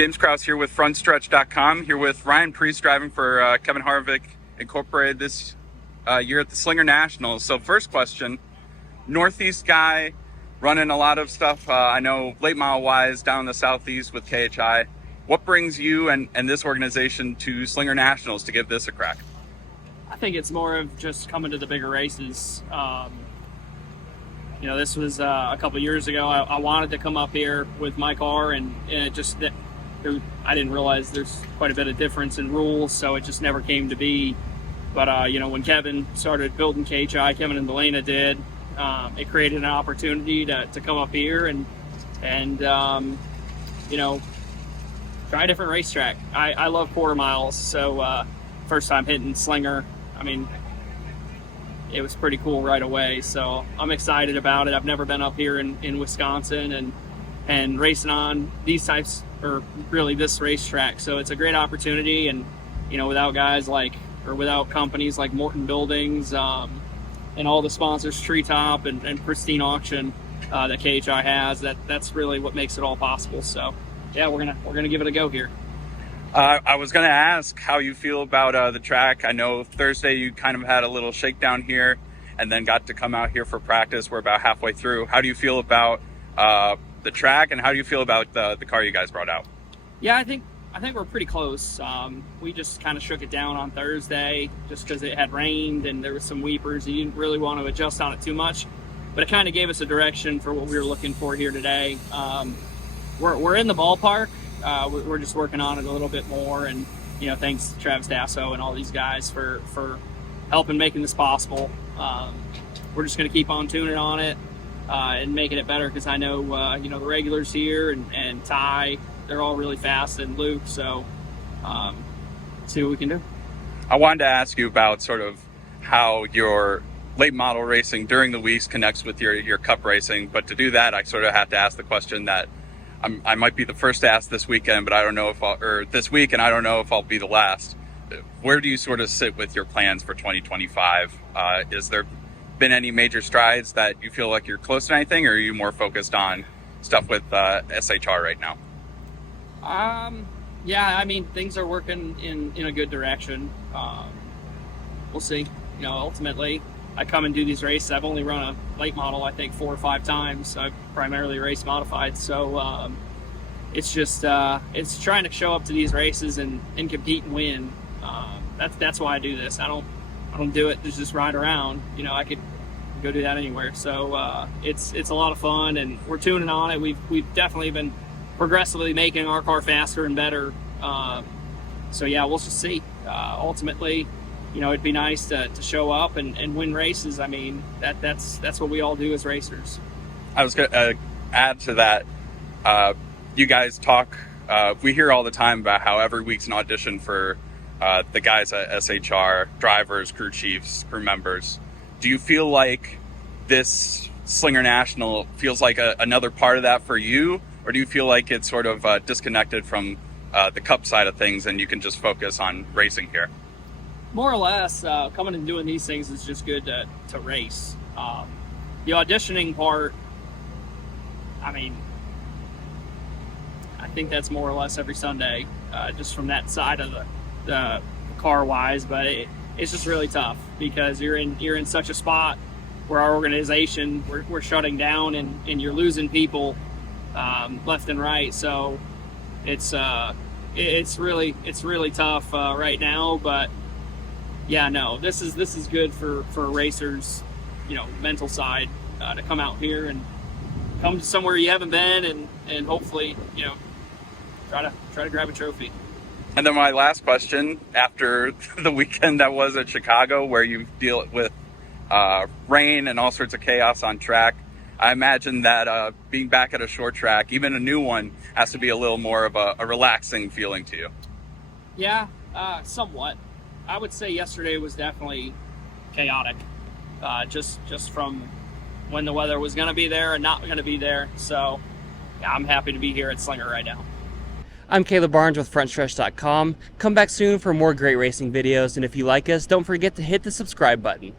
James Krause here with Frontstretch.com, here with Ryan Preece driving for Kevin Harvick Incorporated this year at the Slinger Nationals. So first question, Northeast guy, running a lot of stuff, I know late mile wise down in the Southeast with KHI. What brings you and this organization to Slinger Nationals to give this a crack? I think it's more of just coming to the bigger races. This was a couple years ago. I wanted to come up here with my car, and it just, I didn't realize there's quite a bit of difference in rules, so it just never came to be. But, when Kevin started building KHI, Kevin and Delana did, it created an opportunity to come up here and try a different racetrack. I love quarter miles, so first time hitting Slinger, it was pretty cool right away. So I'm excited about it. I've never been up here in Wisconsin and racing on these types, or really this racetrack. So it's a great opportunity, and without companies like Morton Buildings and all the sponsors, Treetop and Pristine Auction that KHI has, that's really what makes it all possible. So yeah, we're gonna give it a go here. I was going to ask how you feel about the track. I know Thursday you kind of had a little shakedown here and then got to come out here for practice. We're about halfway through. How do you feel about the track, and how do you feel about the car you guys brought out? Yeah, I think we're pretty close. We just kind of shook it down on Thursday just because it had rained and there was some weepers. You didn't really want to adjust on it too much, but it kind of gave us a direction for what we were looking for here today. We're in the ballpark. We're just working on it a little bit more, and thanks to Travis Dasso and all these guys for helping making this possible. We're just going to keep on tuning on it and making it better, because I know the regulars here and Ty, they're all really fast, and Luke, so see what we can do. I wanted to ask you about sort of how your late model racing during the weeks connects with your cup racing, but to do that I sort of have to ask the question that I might be the first to ask this weekend, but I don't know if this week, and I don't know if I'll be the last. Where do you sort of sit with your plans for 2025? Is there been any major strides that you feel like you're close to anything, or are you more focused on stuff with SHR right now? Yeah, things are working in a good direction. We'll see. Ultimately, I come and do these races. I've only run a late model, I think, 4 or 5 times. I've primarily raced modified, so it's just it's trying to show up to these races and compete and win. That's why I do this. I don't do it to just ride around. I could go do that anywhere. So it's a lot of fun, and we're tuning on it. We've definitely been progressively making our car faster and better. So yeah, we'll just see. Ultimately, it'd be nice to show up and win races. That's what we all do as racers. I was going to add to that. You guys talk, we hear all the time about how every week's an audition for the guys at SHR, drivers, crew chiefs, crew members. Do you feel like this Slinger National feels like another part of that for you, or do you feel like it's sort of disconnected from the cup side of things and you can just focus on racing here? More or less, coming and doing these things is just good to race. The auditioning part, I think that's more or less every Sunday, just from that side of the car-wise. But it's just really tough, because you're in such a spot where our organization, we're shutting down, and you're losing people left and right. So it's really tough right now, but. Yeah, no, this is good for racers, mental side, to come out here and come to somewhere you haven't been, and hopefully, try to grab a trophy. And then my last question, after the weekend that was at Chicago, where you deal with rain and all sorts of chaos on track, I imagine that being back at a short track, even a new one, has to be a little more of a relaxing feeling to you. Yeah, somewhat. I would say yesterday was definitely chaotic, just from when the weather was going to be there and not going to be there. So yeah, I'm happy to be here at Slinger right now. I'm Caleb Barnes with Frontstretch.com. Come back soon for more great racing videos, and if you like us, don't forget to hit the subscribe button.